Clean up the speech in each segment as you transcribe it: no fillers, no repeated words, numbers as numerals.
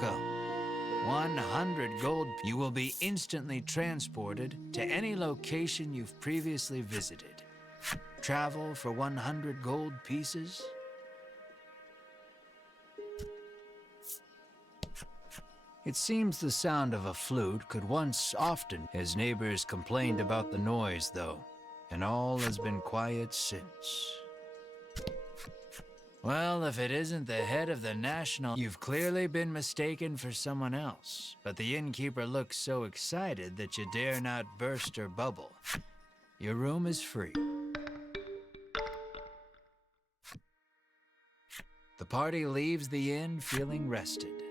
Welcome. 100 gold. You will be instantly transported to any location you've previously visited. Travel for 100 gold pieces? It seems the sound of a flute could once often. His neighbors complained about the noise, though, and all has been quiet since. Well, if it isn't the head of the national, you've clearly been mistaken for someone else. But the innkeeper looks so excited that you dare not burst or bubble. Your room is free. The party leaves the inn feeling rested.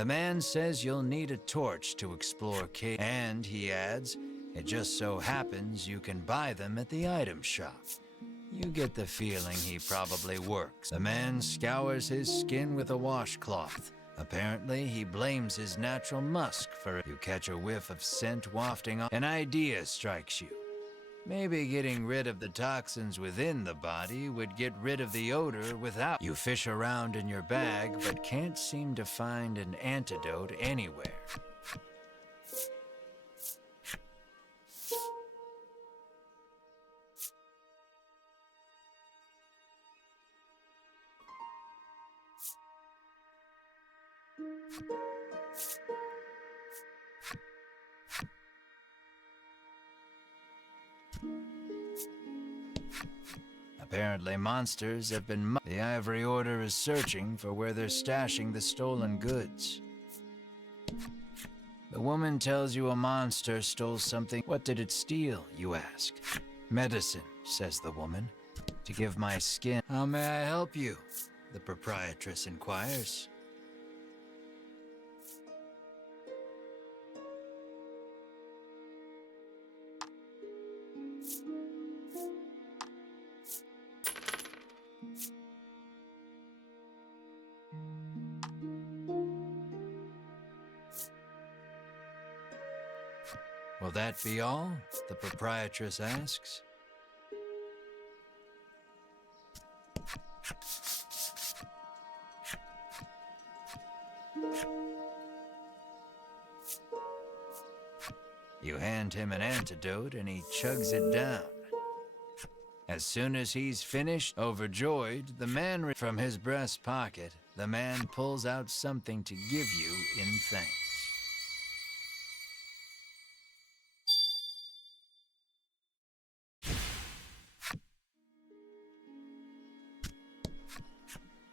The man says you'll need a torch to explore cave, and he adds, it just so happens you can buy them at the item shop. You get the feeling he probably works. The man scours his skin with a washcloth. Apparently, he blames his natural musk for it. You catch a whiff of scent wafting off. An idea strikes you. Maybe getting rid of the toxins within the body would get rid of the odor without. You fish around in your bag, but can't seem to find an antidote anywhere. Apparently monsters have been The Ivory Order is searching for where they're stashing the stolen goods. The woman tells you a monster stole something. What did it steal, you ask? Medicine, says the woman, to give my skin. How may I help you? The proprietress inquires. Will that be all? The proprietress asks. You hand him an antidote and he chugs it down. As soon as he's finished, overjoyed, from his breast pocket, the man pulls out something to give you in thanks.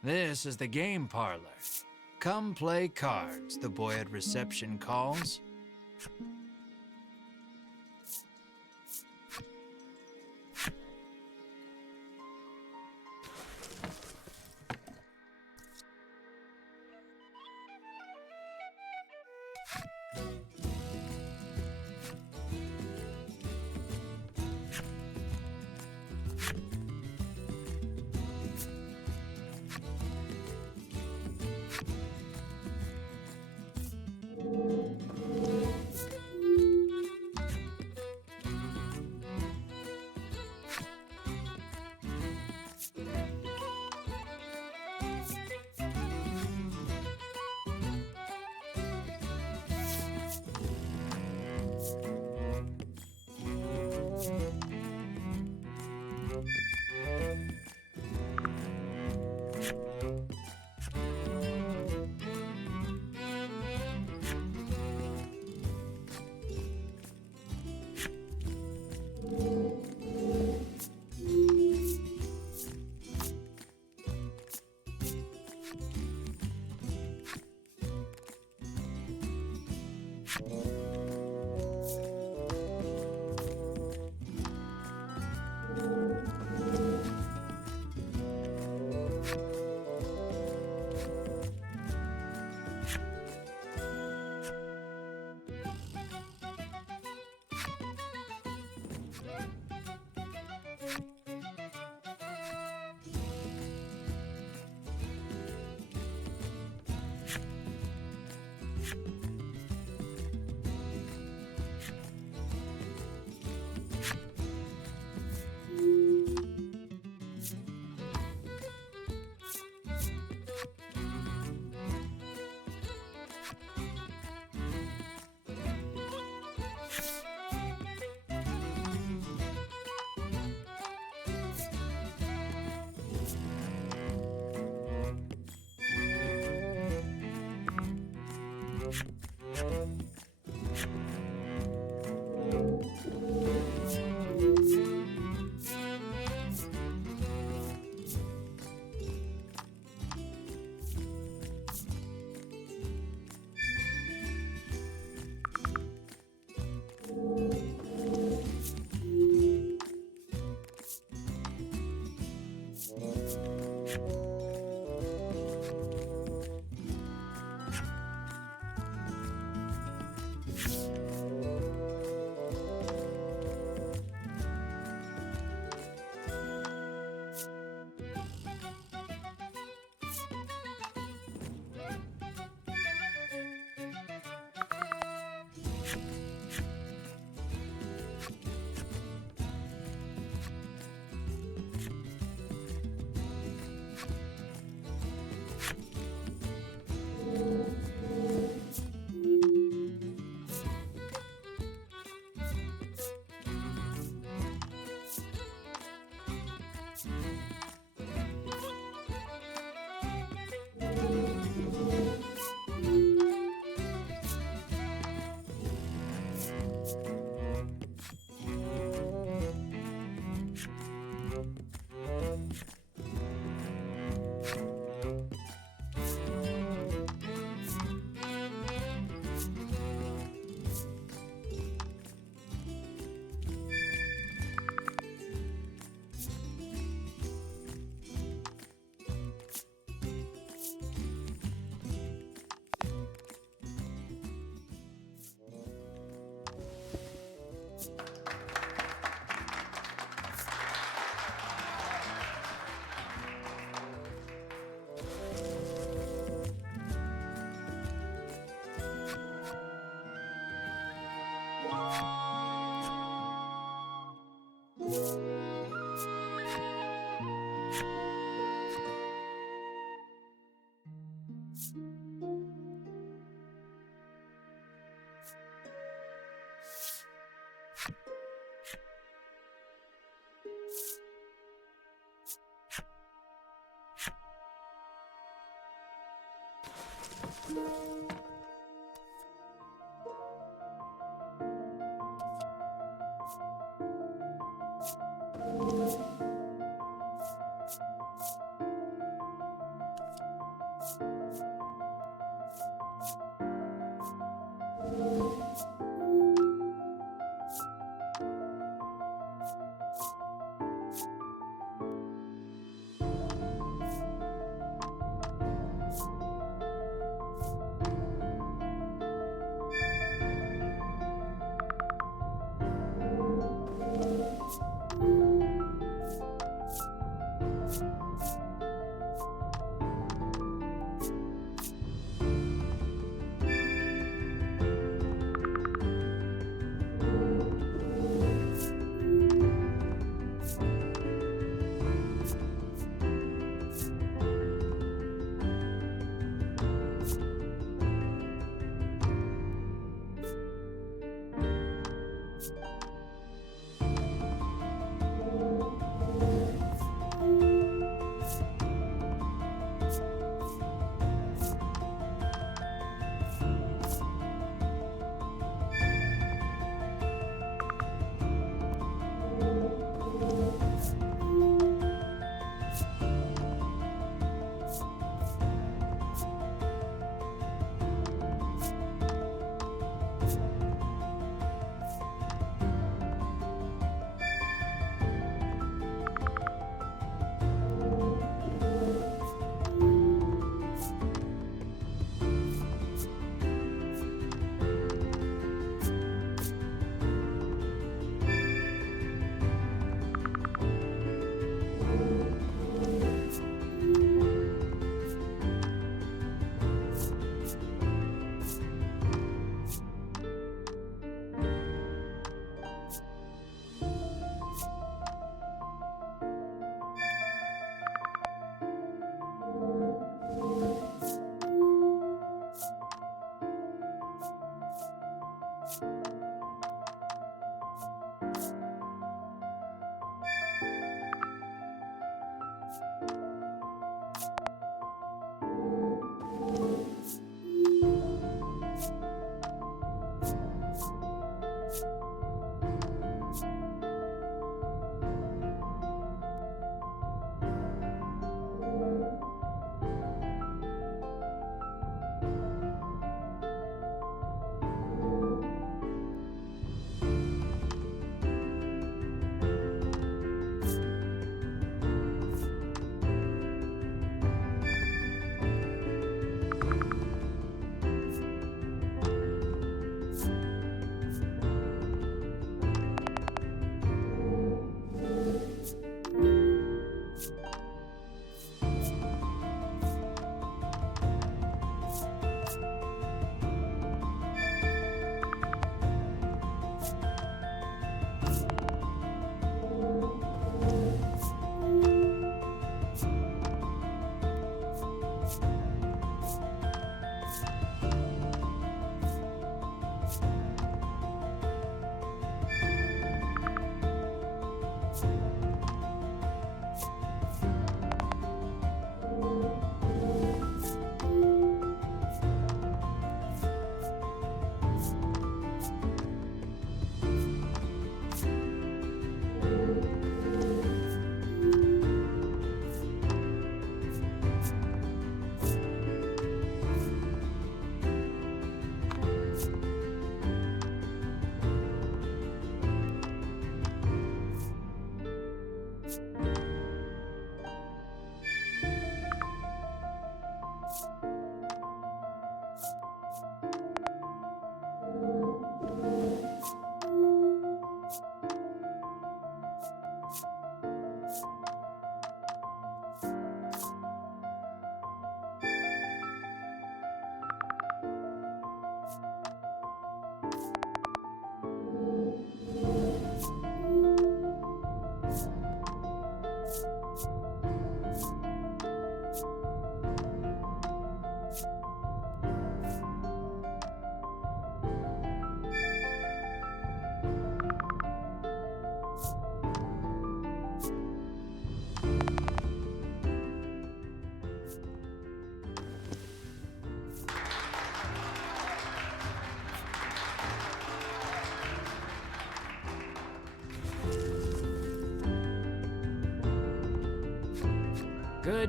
This is the game parlor. Come play cards, the boy at reception calls.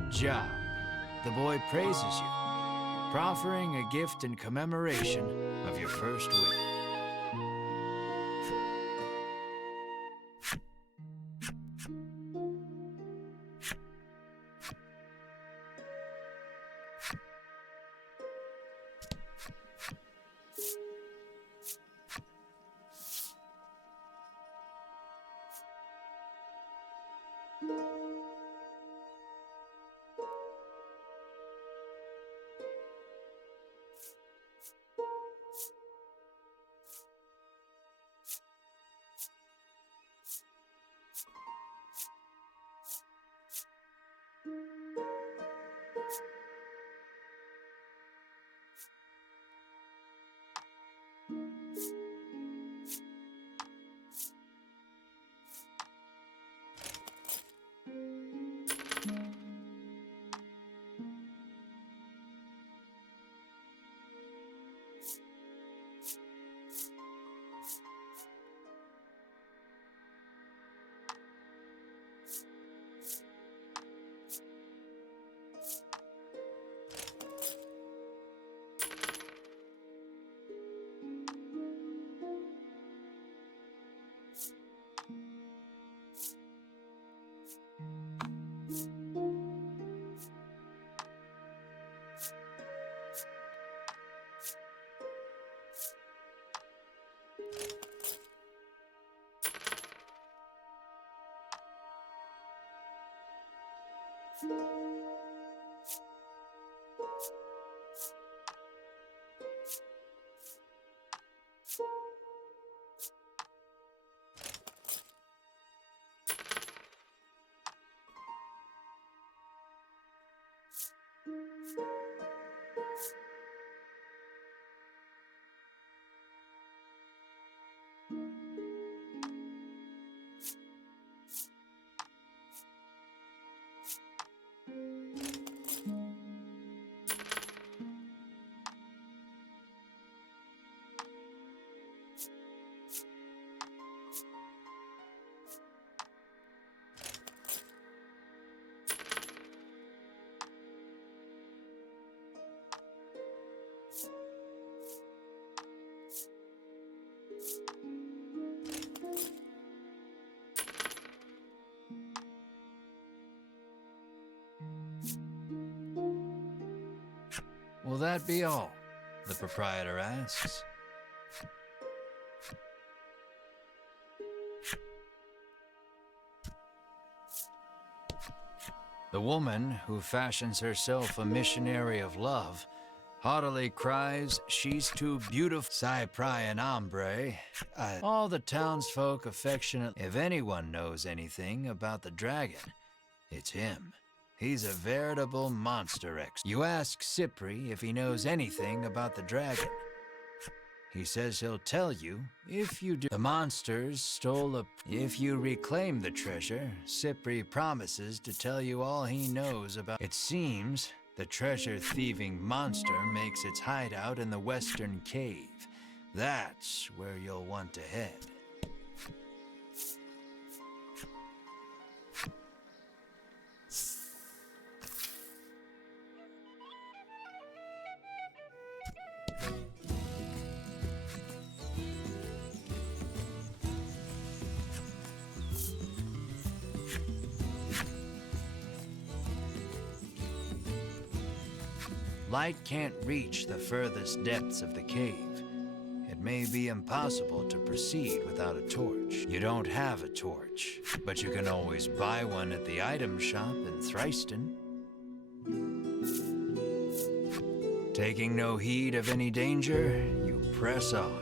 Good job. The boy praises you, proffering a gift in commemoration of your first win. Will that be all? The proprietor asks. The woman, who fashions herself a missionary of love, haughtily cries she's too beautiful. Cyprian hombre. All the townsfolk affectionately. If anyone knows anything about the dragon, it's him. He's a veritable monster ex. You ask Cypri if he knows anything about the dragon. He says he'll tell you if you do. The monsters stole a... If you reclaim the treasure, Cypri promises to tell you all he knows about... It seems the treasure-thieving monster makes its hideout in the western cave. That's where you'll want to head. Light can't reach the furthest depths of the cave. It may be impossible to proceed without a torch. You don't have a torch, but you can always buy one at the item shop in Thriston. Taking no heed of any danger, you press on.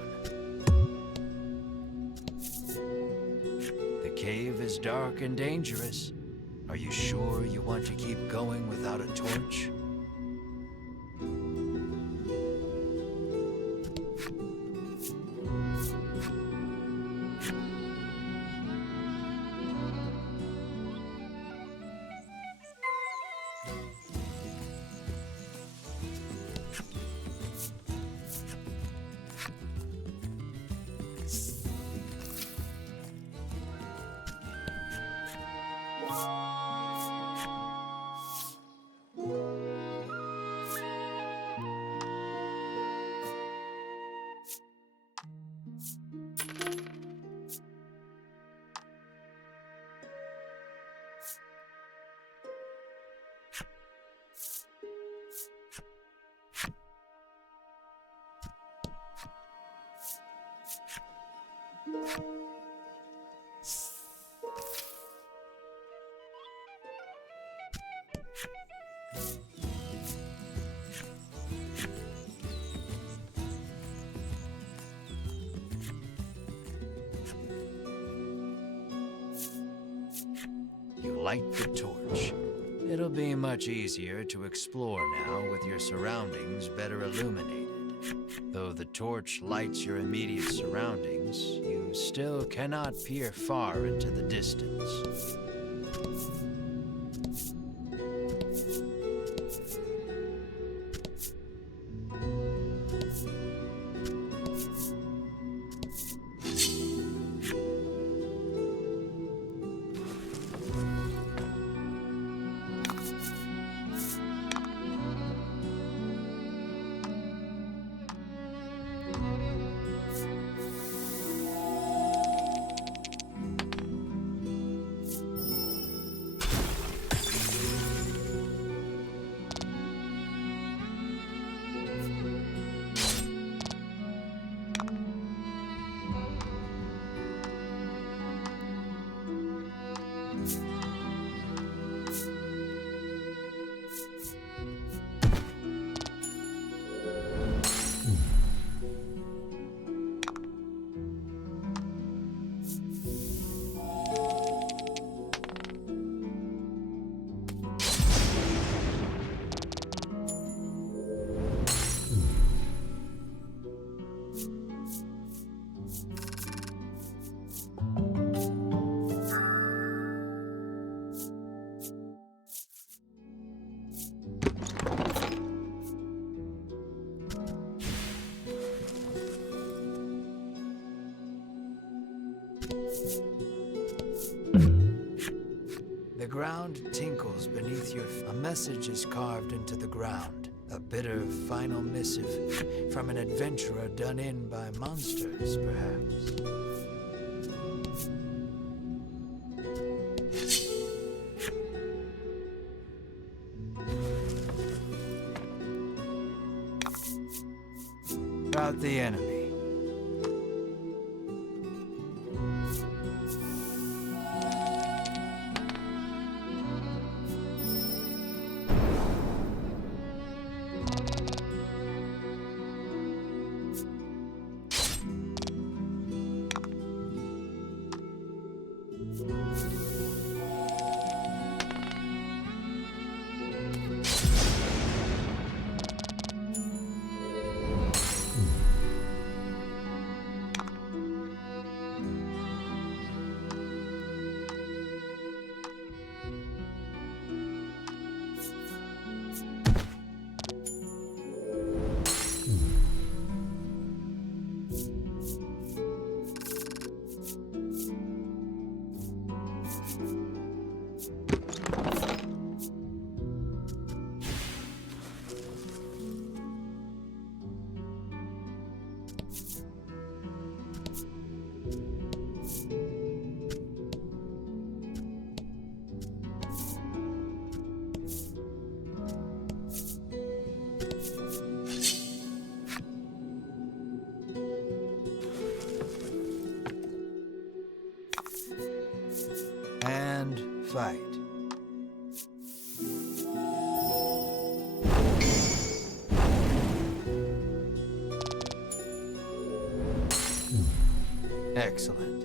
The cave is dark and dangerous. Are you sure you want to keep going without a torch? light the torch. It'll be much easier to explore now with your surroundings better illuminated. Though the torch lights your immediate surroundings, you still cannot peer far into the distance. The ground tinkles beneath your feet. A message is carved into the ground. A bitter final missive from an adventurer done in by monsters, perhaps. About the enemy. And fight. Excellent.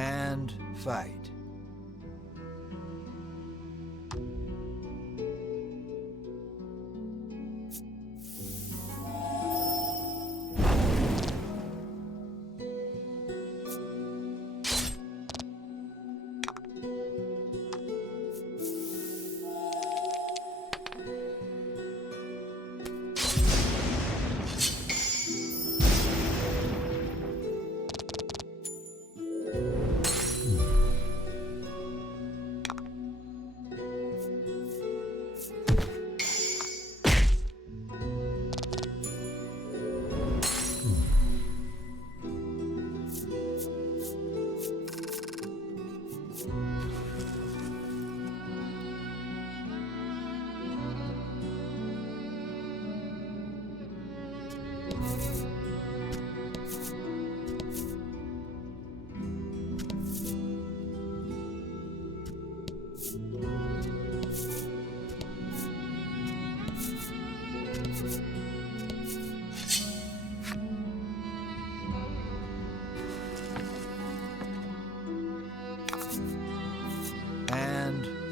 And fight.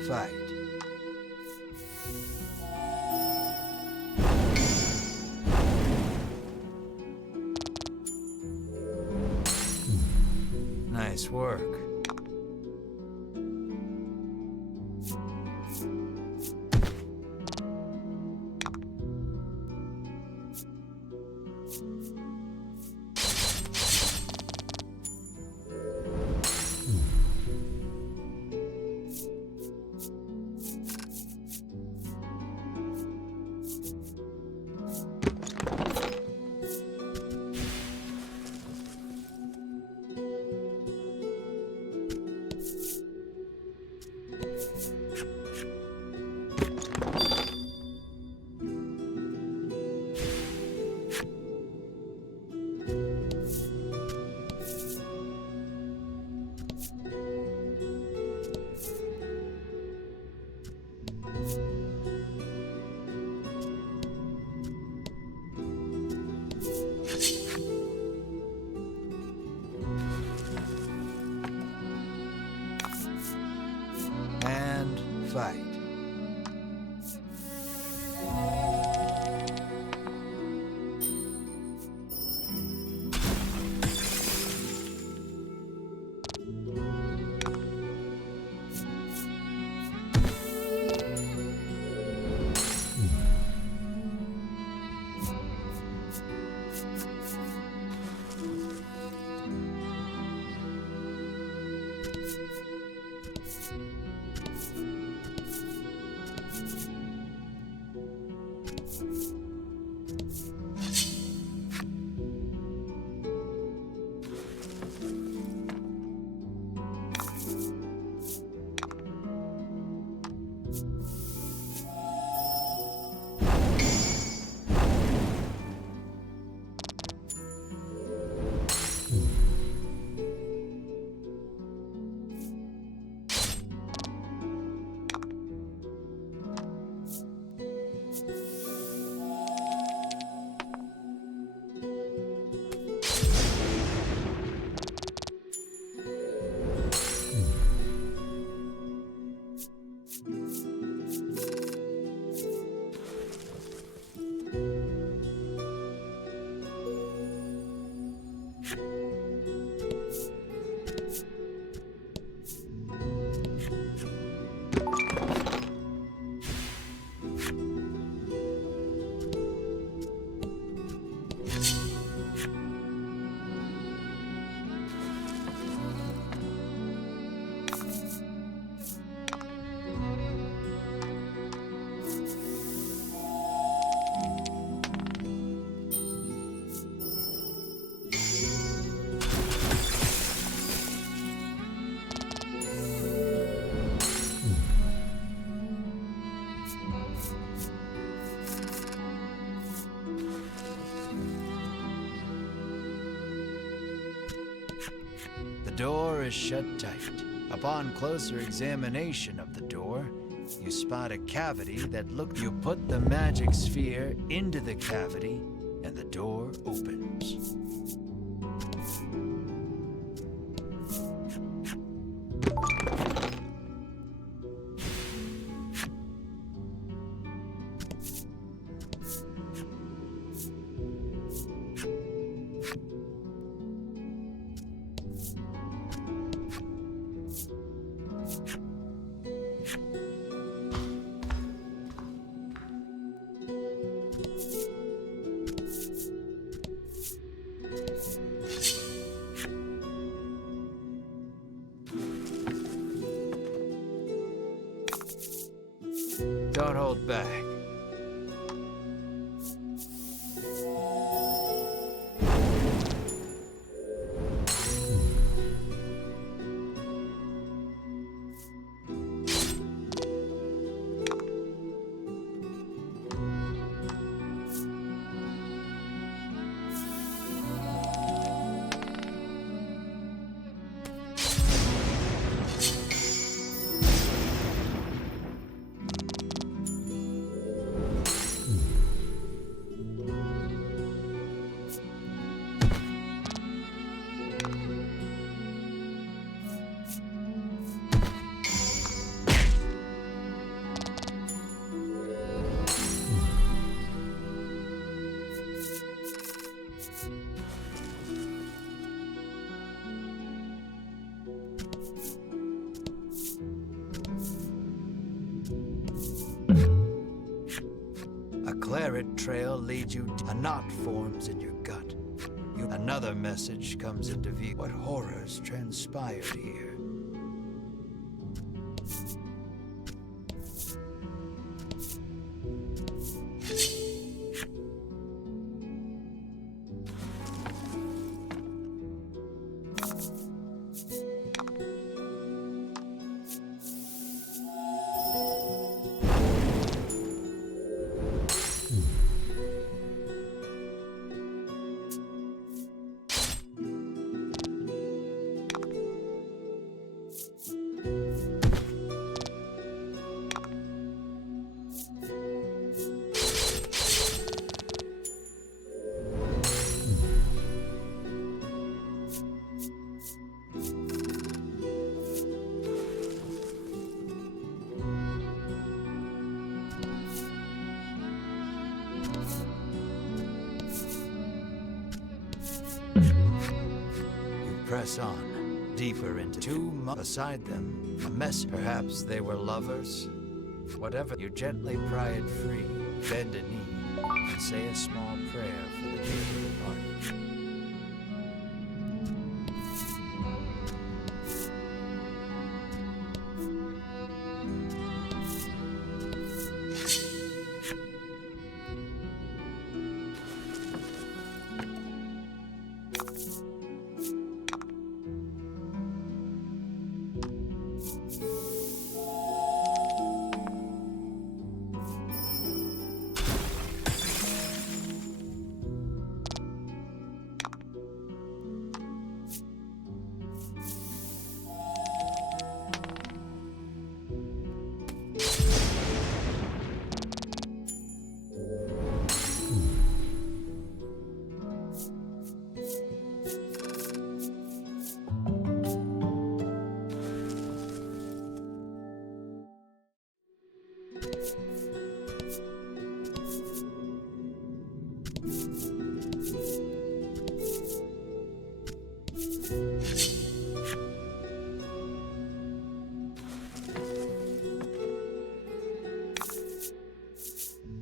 fight. Nice work. And fight. The door is shut tight. Upon closer examination of the door, you spot a cavity that looks. You put the magic sphere into the cavity, and the door opens. Don't hold back. claret trail leads you. A knot forms in your gut. Another message comes into view. What horrors transpired here? Press on, deeper into beside them, a mess. Perhaps they were lovers. Whatever, you gently pry it free, bend a knee, and say a small prayer for the dearly departed.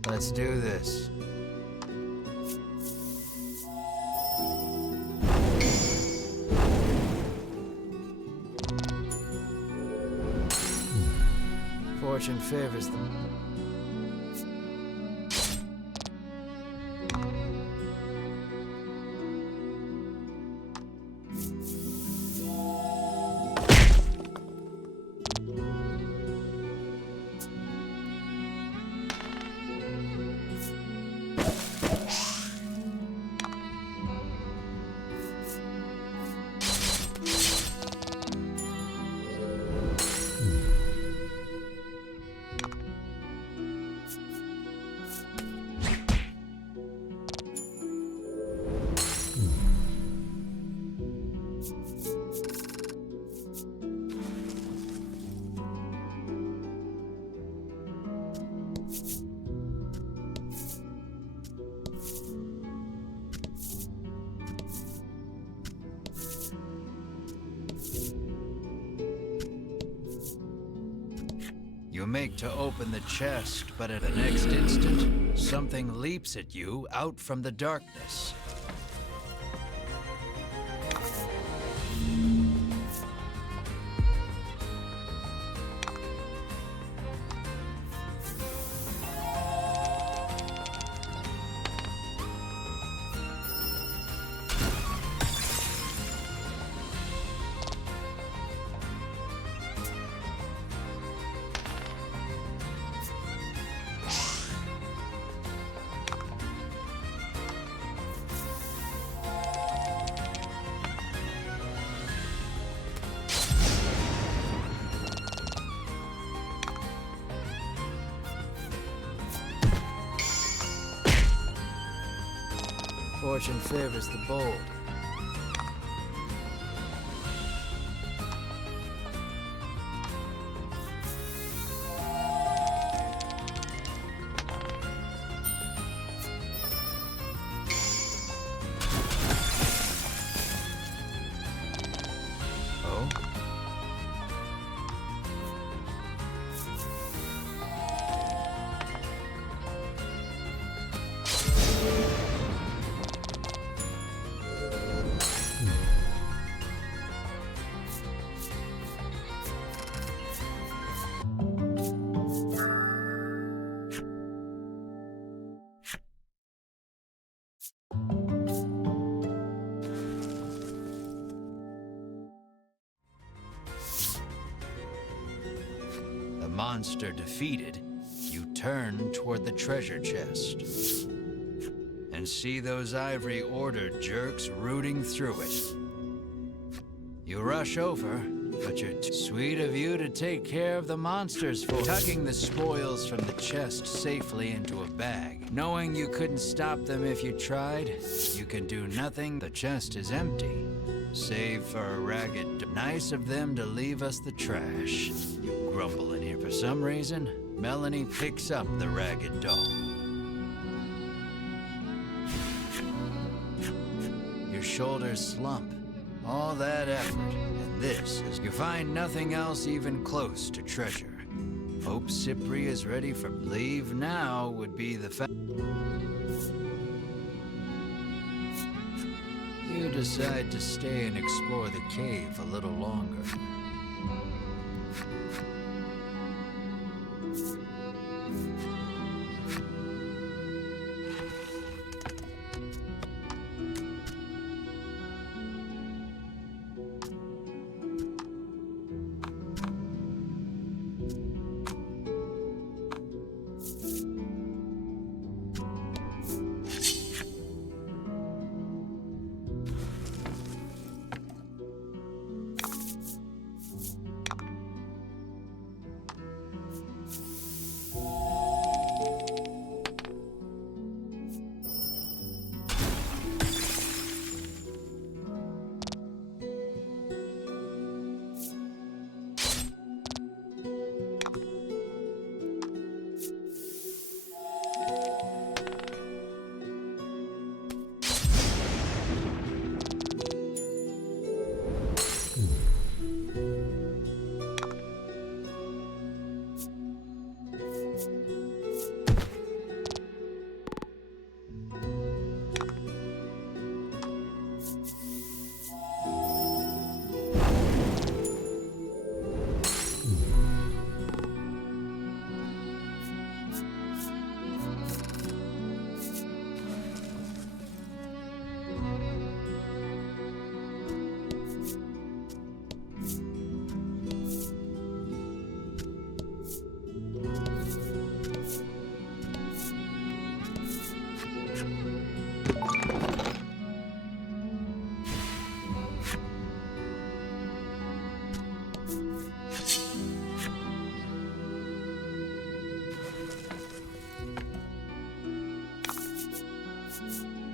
Let's do this. Fortune favors them. You make to open the chest, but at the next instant, something leaps at you out from the darkness. Fortune favors the bold. Oh? monster defeated, you turn toward the treasure chest and see those Ivory Order jerks rooting through it. You rush over, but you're too sweet of you to take care of the monsters for tucking the spoils from the chest safely into a bag. Knowing you couldn't stop them if you tried, you can do nothing. The chest is empty, save for a ragged. Nice of them to leave us the trash. You grumble in here for some reason. Melanie picks up the ragged doll. Your shoulders slump. All that effort, and this is... You find nothing else even close to treasure. Hope Cypri is ready for... Leave now would be the fact. You decide to stay and explore the cave a little longer.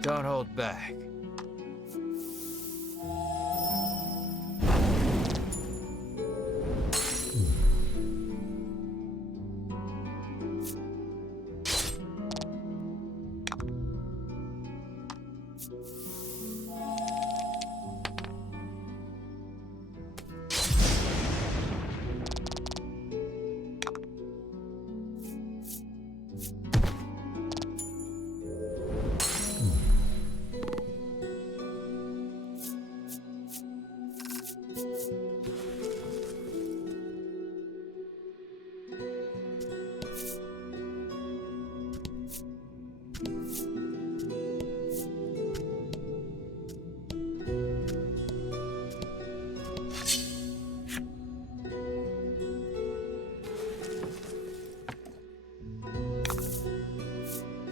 Don't hold back.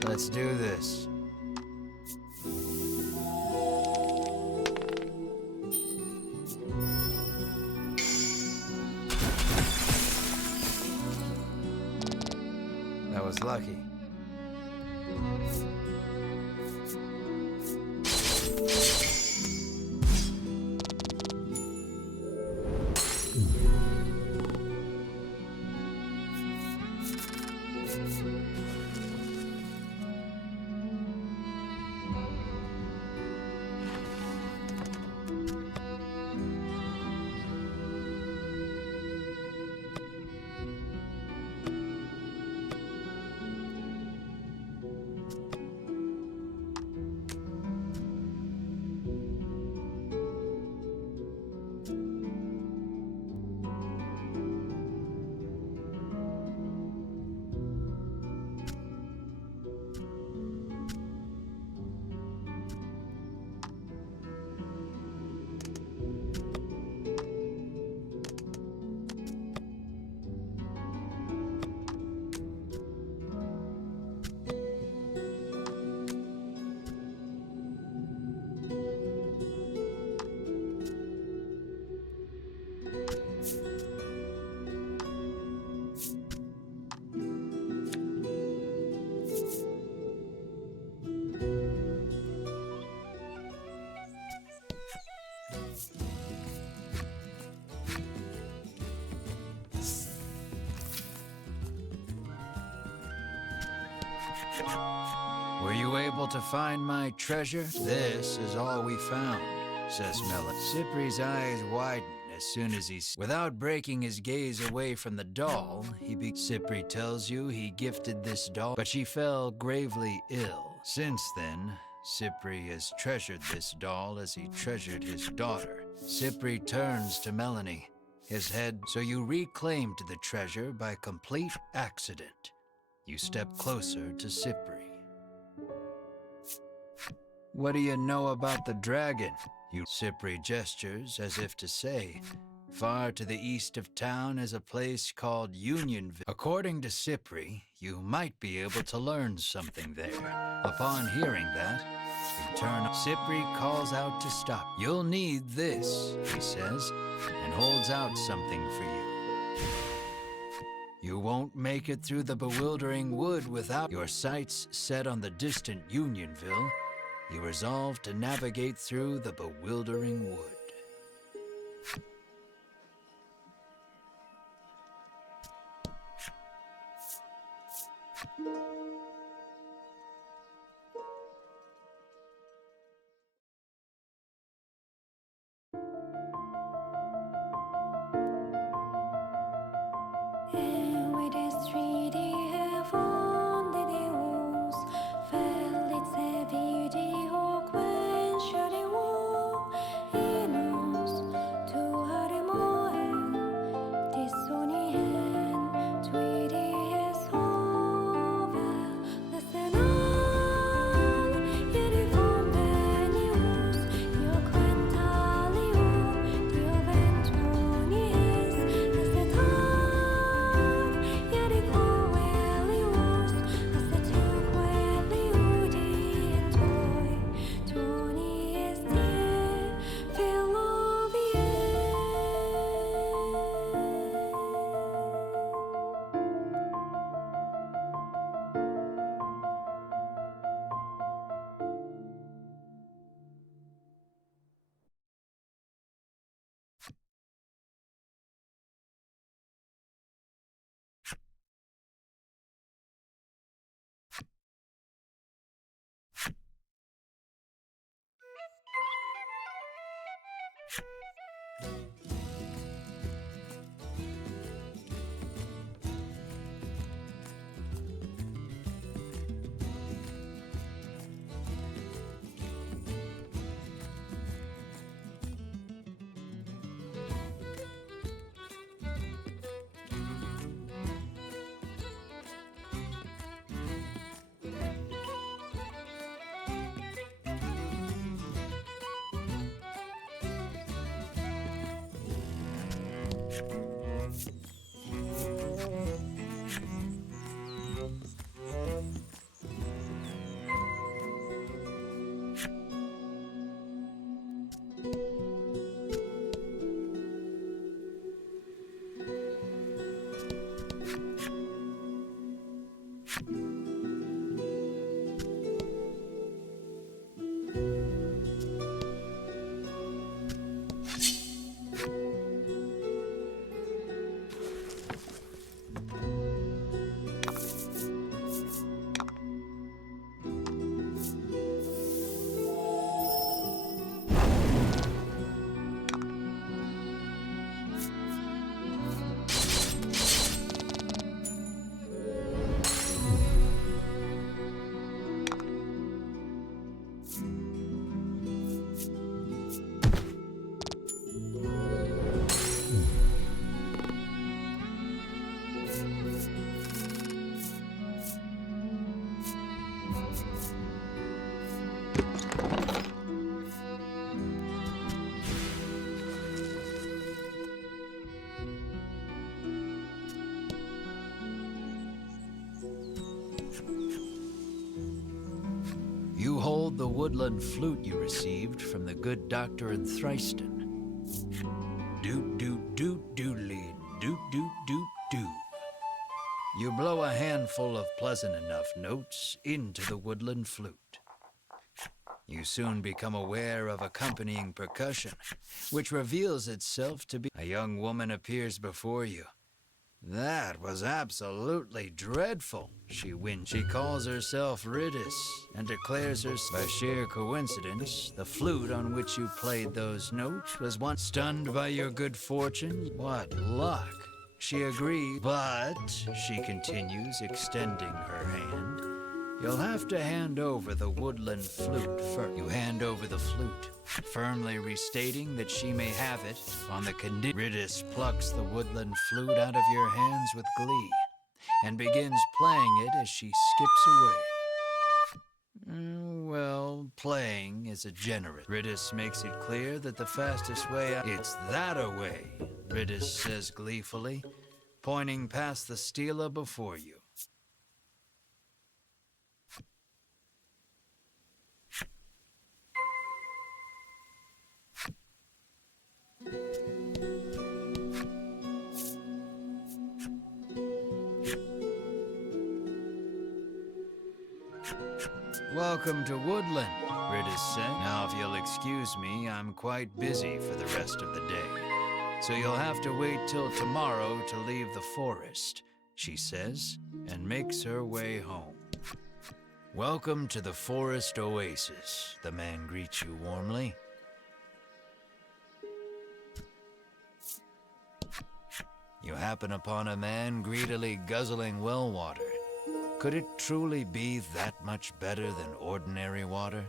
Let's do this. That was lucky. Were you able to find my treasure? This is all we found, says Melon. Cypri's eyes widen as soon as without breaking his gaze away from the doll, Cypri tells you he gifted this doll, but she fell gravely ill. Since then, Cypri has treasured this doll as he treasured his daughter. Cypri turns to Melanie, his head, so you reclaimed the treasure by complete accident. You step closer to Cypri. What do you know about the dragon? Cypri gestures as if to say, far to the east of town is a place called Unionville. According to Cypri, you might be able to learn something there. Upon hearing that, you turn. Cypri calls out to stop. You'll need this, he says, and holds out something for you. You won't make it through the bewildering wood without your sights set on the distant Unionville. You resolve to navigate through the bewildering wood. You hold the woodland flute you received from the good doctor in Thriston. Doot-doot-doot-doodly, doot-doot-doot-doo. You blow a handful of pleasant enough notes into the woodland flute. You soon become aware of accompanying percussion, which reveals itself to be a young woman appears before you. That was absolutely dreadful, she whined. She calls herself Riddis and declares her by sheer coincidence, the flute on which you played those notes was once stunned by your good fortune. What luck! She agreed, but, she continues, extending her hand, you'll have to hand over the woodland flute first. You hand over the flute, firmly restating that she may have it on the condition. Riddis plucks the woodland flute out of your hands with glee and begins playing it as she skips away. Well, playing is a generous. Riddis makes it clear that the fastest way out. It's that away, Riddis says gleefully, pointing past the stela before you. Welcome to Woodland, Riddis said. Now, if you'll excuse me, I'm quite busy for the rest of the day. So you'll have to wait till tomorrow to leave the forest, she says, and makes her way home. Welcome to the forest oasis, the man greets you warmly. You happen upon a man greedily guzzling well water. Could it truly be that much better than ordinary water?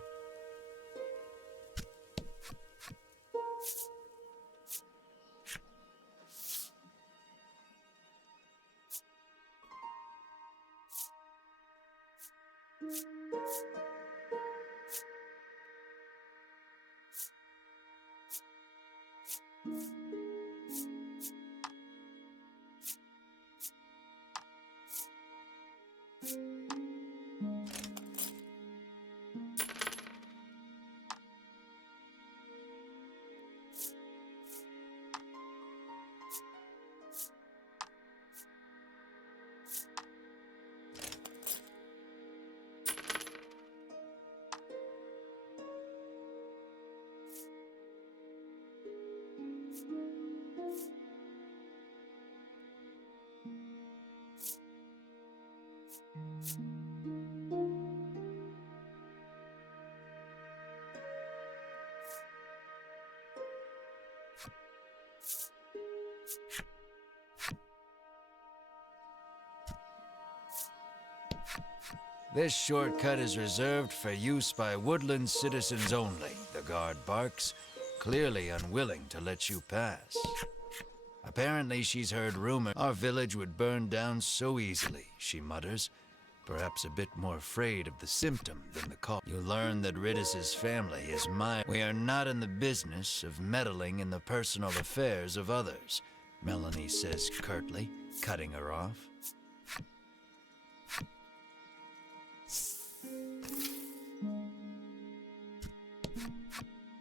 This shortcut is reserved for use by woodland citizens only, the guard barks, clearly unwilling to let you pass. Apparently she's heard rumor our village would burn down so easily, she mutters, perhaps a bit more afraid of the symptom than the cause. You learn that Riddis's family is mine. We are not in the business of meddling in the personal affairs of others, Melanie says curtly, cutting her off.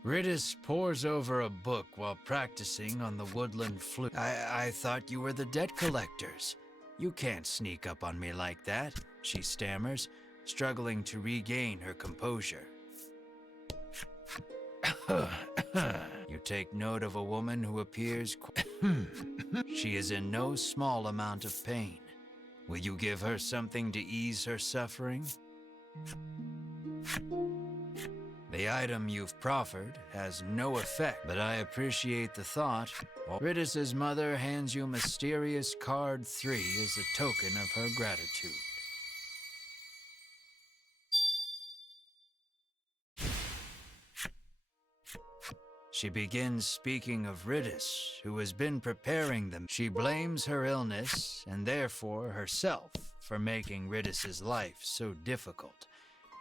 Riddis pores over a book while practicing on the woodland flute. I thought you were the debt collectors. You can't sneak up on me like that, she stammers, struggling to regain her composure. You take note of a woman who appears she is in no small amount of pain. Will you give her something to ease her suffering? The item you've proffered has no effect, but I appreciate the thought. Riddis's mother hands you mysterious card 3 as a token of her gratitude. She begins speaking of Riddis, who has been preparing them. She blames her illness, and therefore herself, for making Riddis's life so difficult.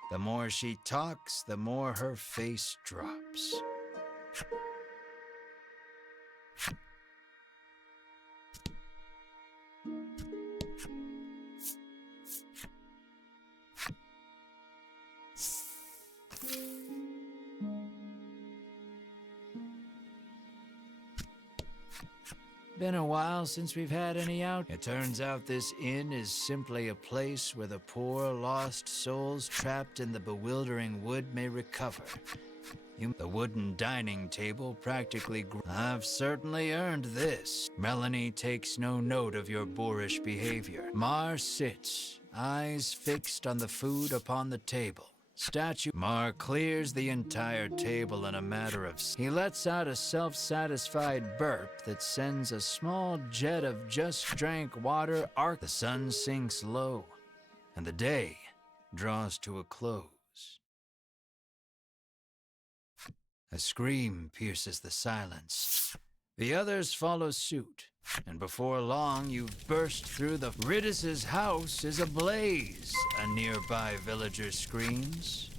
The more she talks, the more her face drops. Been a while since we've had any out. It turns out this inn is simply a place where the poor lost souls trapped in the bewildering wood may recover. The wooden dining table practically I've certainly earned this. Melanie takes no note of your boorish behavior. Mar sits, eyes fixed on the food upon the table. Mar clears the entire table in a matter of... He lets out a self-satisfied burp that sends a small jet of just-drank water arc. The sun sinks low, and the day draws to a close. A scream pierces the silence. The others follow suit, and before long you've burst through the... Riddis's house is ablaze, a nearby villager screams.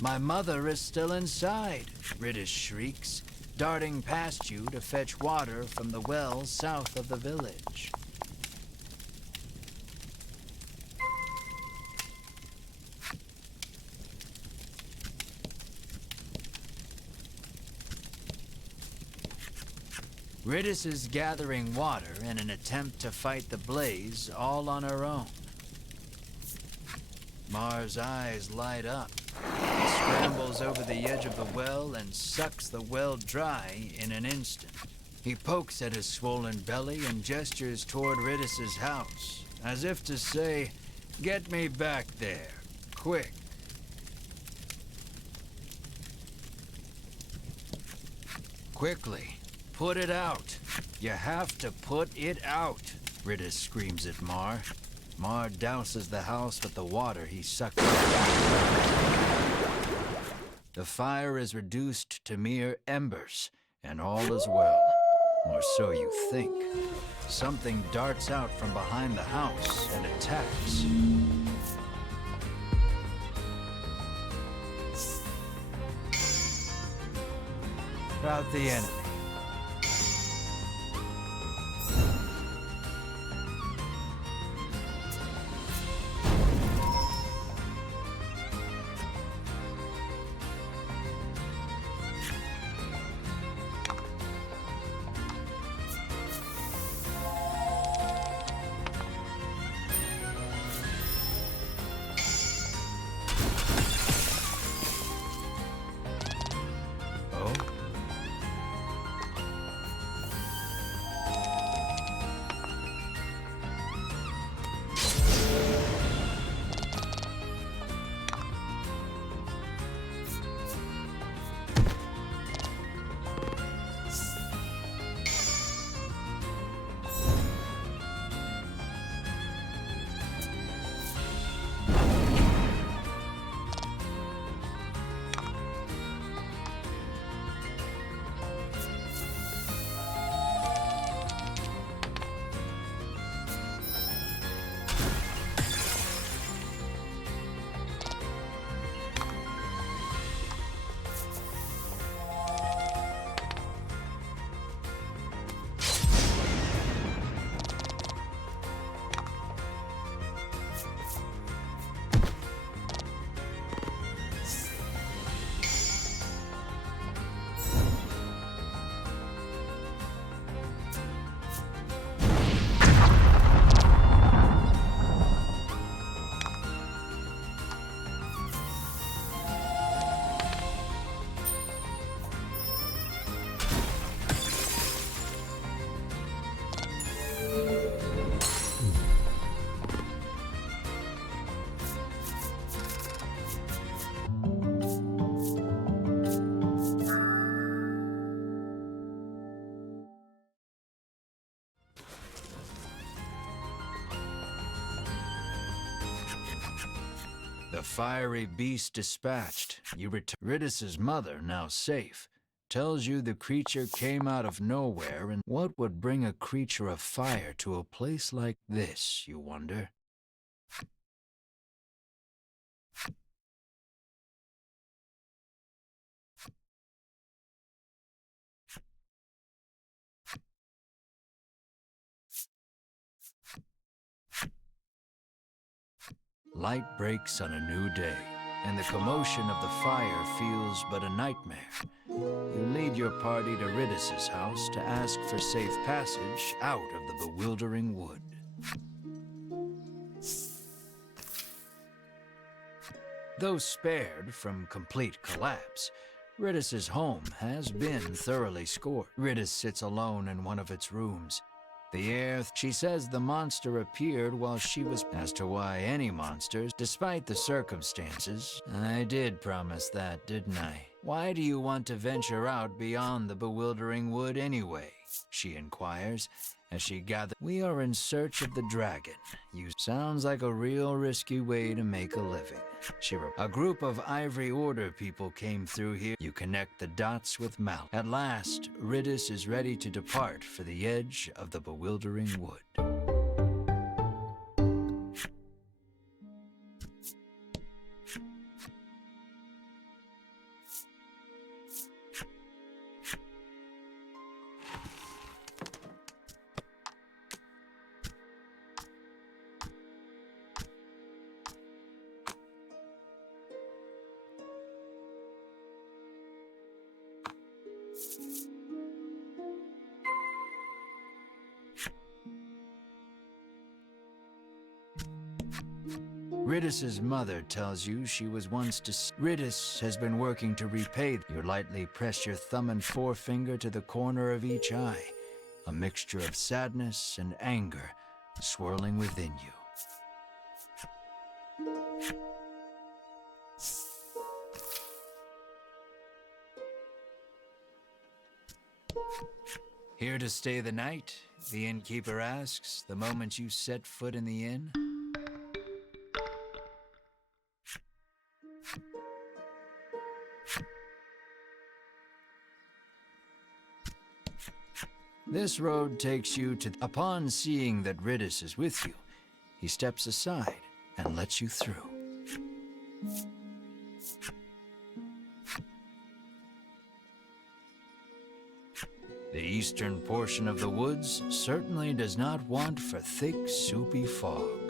My mother is still inside, Riddis shrieks, darting past you to fetch water from the well south of the village. Riddis is gathering water in an attempt to fight the blaze all on her own. Mar's eyes light up. He scrambles over the edge of the well and sucks the well dry in an instant. He pokes at his swollen belly and gestures toward Riddis's house, as if to say, "Get me back there, quick." Quickly. Put it out. You have to put it out, Riddis screams at Mar. Mar douses the house with the water he sucked up. The fire is reduced to mere embers, and all is well. Or so you think. Something darts out from behind the house and attacks. Out the enemy. The fiery beast dispatched, you return. Riddis's mother, now safe, tells you the creature came out of nowhere, and what would bring a creature of fire to a place like this, you wonder? Light breaks on a new day, and the commotion of the fire feels but a nightmare. You lead your party to Riddis's house to ask for safe passage out of the bewildering wood. Though spared from complete collapse, Riddis's home has been thoroughly scored. Riddis sits alone in one of its rooms. The air, she says the monster appeared while she was. As to why any monsters, despite the circumstances, I did promise that, didn't I? Why do you want to venture out beyond the bewildering wood anyway? She inquires as she gathers. We are in search of the dragon. You sounds like a real risky way to make a living. A group of Ivory Order people came through here. You connect the dots with Mal. At last, Riddis is ready to depart for the edge of the bewildering wood. Riddis's mother tells you she was once to. Riddis has been working to repay. You lightly press your thumb and forefinger to the corner of each eye, a mixture of sadness and anger swirling within you. Here to stay the night? The innkeeper asks the moment you set foot in the inn. This road takes you to. Upon seeing that Riddis is with you, he steps aside and lets you through. The eastern portion of the woods certainly does not want for thick, soupy fog.